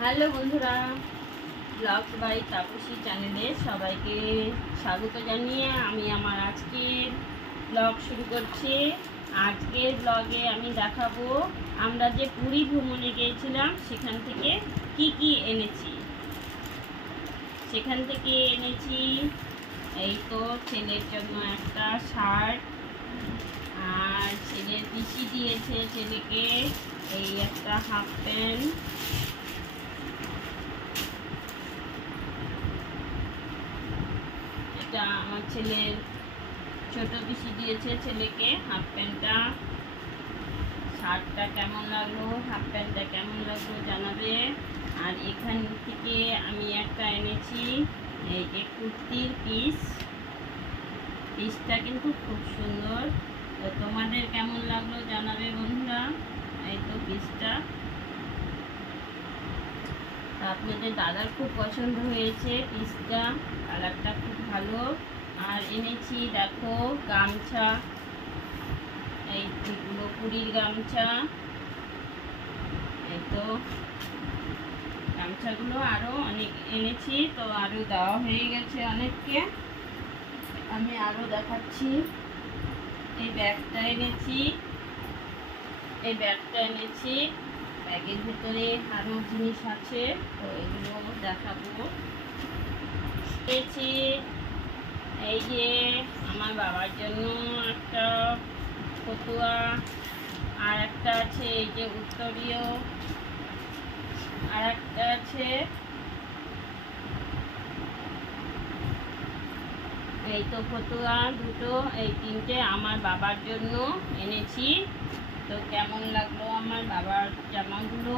Hello বন্ধুরা, blogs by Tapasi চ্যানেলে সবাইকে স্বাগত জানিয়ে আমি আমার আজকের ব্লগ শুরু করছি। আজকের ব্লগে আমি দেখাবো আমরা যে পুরী ভ্রমণে গিয়েছিলাম সেখান থেকে কি কি এনেছি। সেখান থেকে এনেছি এই তো ছেলের জন্য একটা শার্ট, আর ছেলের পিসি দিয়েছে ছেলেকে এই একটা হাফ প্যান্ট। এটা আমার ছেলের ছোট পিসি দিয়েছে ছেলেকে হাফ প্যান্টটা। শার্টটা কেমন লাগলো, হাফ প্যান্টটা কেমন লাগলো জানাবে। আর এখান থেকে আমি একটা এনেছি এই যে কুর্তির পিসটা কিন্তু খুব সুন্দর। তো তোমাদের কেমন লাগলো জানাবে বন্ধুরা। এই তো পিসটা আপনাদের দাদার খুব পছন্দ হয়েছে পিসটা, কালারটা খুব ভালো। আর এনেছি দেখো গামছা, এইগুলো পুরীর গামছা। এই তো গামছাগুলো আরও অনেক এনেছি, তো আরও দেওয়া হয়ে গেছে অনেককে। আমি আরও দেখাচ্ছি। এই ব্যাগটা এনেছি, ব্যাগের ভিতরে আরও জিনিস আছে, তো এগুলো দেখাবো। এনেছি এই যে আমার বাবার জন্য একটা ফতুয়া, আর একটা আছে এই যে উত্তরীয়, আর একটা আছে এই তো ফতুয়া দুটো, এই তিনটে আমার বাবার জন্য এনেছি। তো কেমন লাগলো আমার বাবার জামাগুলো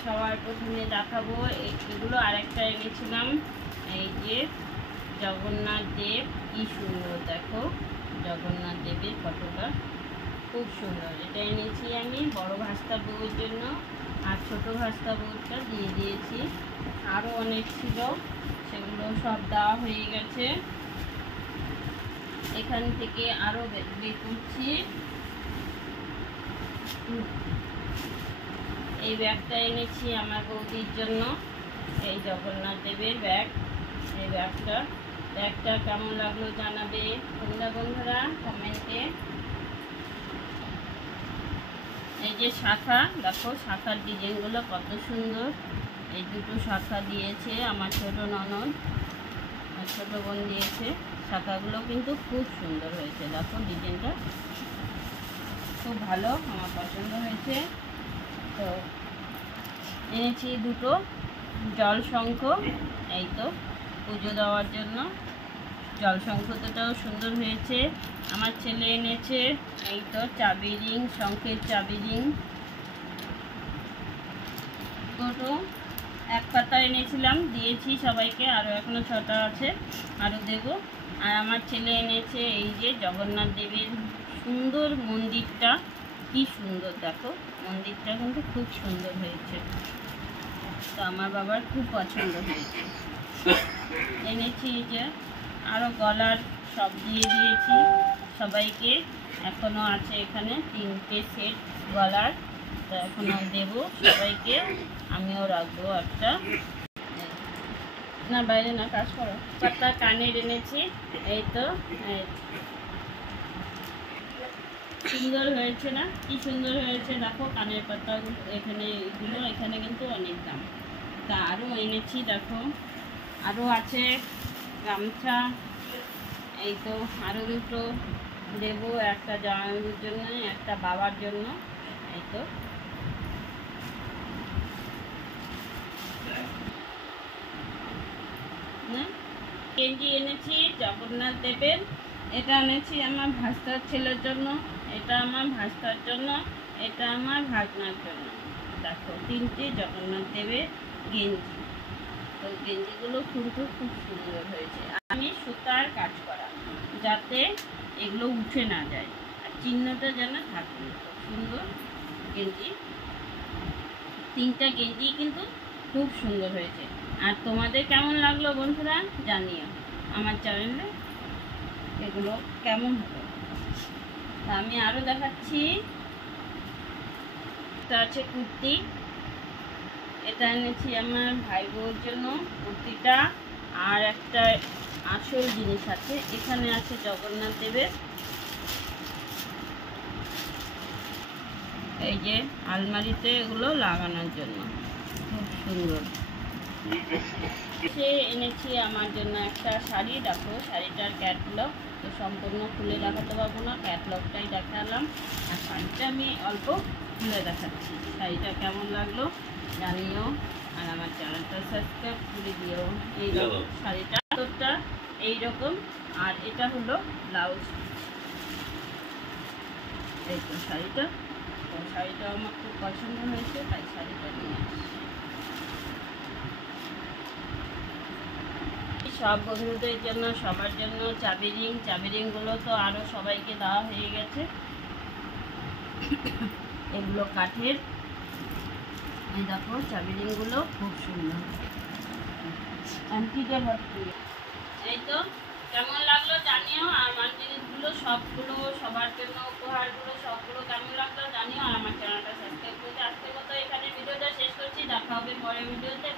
সবার প্রথমে দেখাবো। এগুলো আরেকটা এনেছিলাম এই যে জগন্নাথ দেব, কি সুন্দর দেখো জগন্নাথ দেবের ফটোটা খুব সুন্দর। এটা এনেছি আমি বড় ভাস্তা বউয়ের জন্য, আর ছোট ভাস্তা বউটা দিয়ে দিয়েছি। আরও অনেক ছিল, সেগুলো সব দেওয়া হয়ে গেছে। এখান থেকে আরও বের করছি। এই ব্যাগটা এনেছি আমার বৌদির জন্য, এই জগন্নাথ দেবের ব্যাগ। এই ব্যাগটা কেমন লাগলো জানাবে তোমরা বন্ধুরা কমেন্টে। এই যে শাখা দেখো, শাখার ডিজাইনগুলো কত সুন্দর। এই দুটো শাখা দিয়েছে আমার ছোট ননদ, আর ছোট বোন দিয়েছে। শাখাগুলো কিন্তু খুব সুন্দর হয়েছে, দেখো ডিজাইনটা খুব ভালো, আমার পছন্দ হয়েছে। তো এনেছি দুটো জল শঙ্খ, এই তো পুজো দেওয়ার জন্য জল শঙ্খ দুটাও সুন্দর হয়েছে। আমার ছেলে এনেছে এই তো চাবি রিং, শঙ্খের চাবি রিং দুটো। এক পাতা এনেছিলাম, দিয়েছি সবাইকে, আরও এখনো 6টা আছে, আরও দেবো। আর আমার ছেলে এনেছে এই যে জগন্নাথ দেবের সুন্দর মন্দিরটা, কি সুন্দর দেখো মন্দিরটা কিন্তু খুব সুন্দর হয়েছে, তো আমার বাবার খুব পছন্দ হয়েছে। এনেছি যে আরও গলার সব দিয়ে দিয়েছি সবাইকে, এখনও আছে এখানে 3টে সেট গলার, তো এখনও দেবো সবাইকে। আমিও রাখবো একটা, না বাইরে না কাজ করো। পাতা কানের এনেছি, এই তো সুন্দর হয়েছে না, কি সুন্দর হয়েছে দেখো কানের পাতাগুলো। এখানে কিন্তু অনেক দাম। তা আরও এনেছি দেখো, আরও আছে গামছা, এই তো আরও দুটো দেবো, একটা জামাইয়ের জন্য, একটা বাবার জন্য। এই তো গেঞ্জি এনেছি জগন্নাথ দেবের, এটা এনেছি আমার ভাস্তার ছেলের জন্য, এটা আমার ভাস্তার জন্য, এটা আমার ভাগনার জন্য। দেখো 3টে জগন্নাথ দেবের গেঞ্জি, তো গেঞ্জিগুলো কিন্তু খুব সুন্দর হয়েছে। আমি সুতার কাজ করা, যাতে এগুলো উঠে না যায়, আর চিহ্নটা যেন থাকে। খুব সুন্দর গেঞ্জি, 3টা গেঞ্জি কিন্তু খুব সুন্দর হয়েছে। আর তোমাদের কেমন লাগলো বন্ধুরা জানিও আমার চ্যানেলে এগুলো কেমন হলো। তা আমি আরও দেখাচ্ছি। একটা আছে কুর্তি, এটা এনেছি আমার ভাই বউর জন্য কুর্তিটা। আর একটা আসল জিনিস আছে, এখানে আছে জগন্নাথ দেবের এই যে আলমারিতে এগুলো লাগানোর জন্য, খুব সুন্দর। সে এনেছি আমার জন্য একটা শাড়ি, দেখো শাড়িটার ক্যাটলগ, তো সম্পূর্ণ খুলে দেখাতে পারবো না, ক্যাটলগটাই দেখালাম। আর শাড়িটা আমি অল্প খুলে দেখাচ্ছি। শাড়িটা কেমন লাগলো জানিও, আর আমার চ্যানেলটা সাবস্ক্রাইব করে দিও। এইরকম শাড়িটা তোরটা এইরকম, আর এটা হলো ব্লাউজ। এই তো শাড়িটা, তো শাড়িটা আমার খুব পছন্দ হয়েছে, তাই শাড়িটা নিয়ে আসি। সব বন্ধুদের জন্য, সবার জন্য চাবি রিংগুলো তো আরও সবাইকে দেওয়া হয়ে গেছে। এগুলো কাঠের, এই দেখো চাবি রিংগুলো খুব সুন্দর, অ্যান্টিকে ভর্তি। এই তো কেমন লাগলো জানিও, আর আমার জিনিসগুলো সবগুলো সবার জন্য উপহারগুলো সবগুলো কেমন লাগলো জানিও, আর আমার চ্যানেলটা সাবস্ক্রাইব করতে। আজকের মতো এখানে ভিডিওটা শেষ করছি, দেখা হবে পরের ভিডিওতে।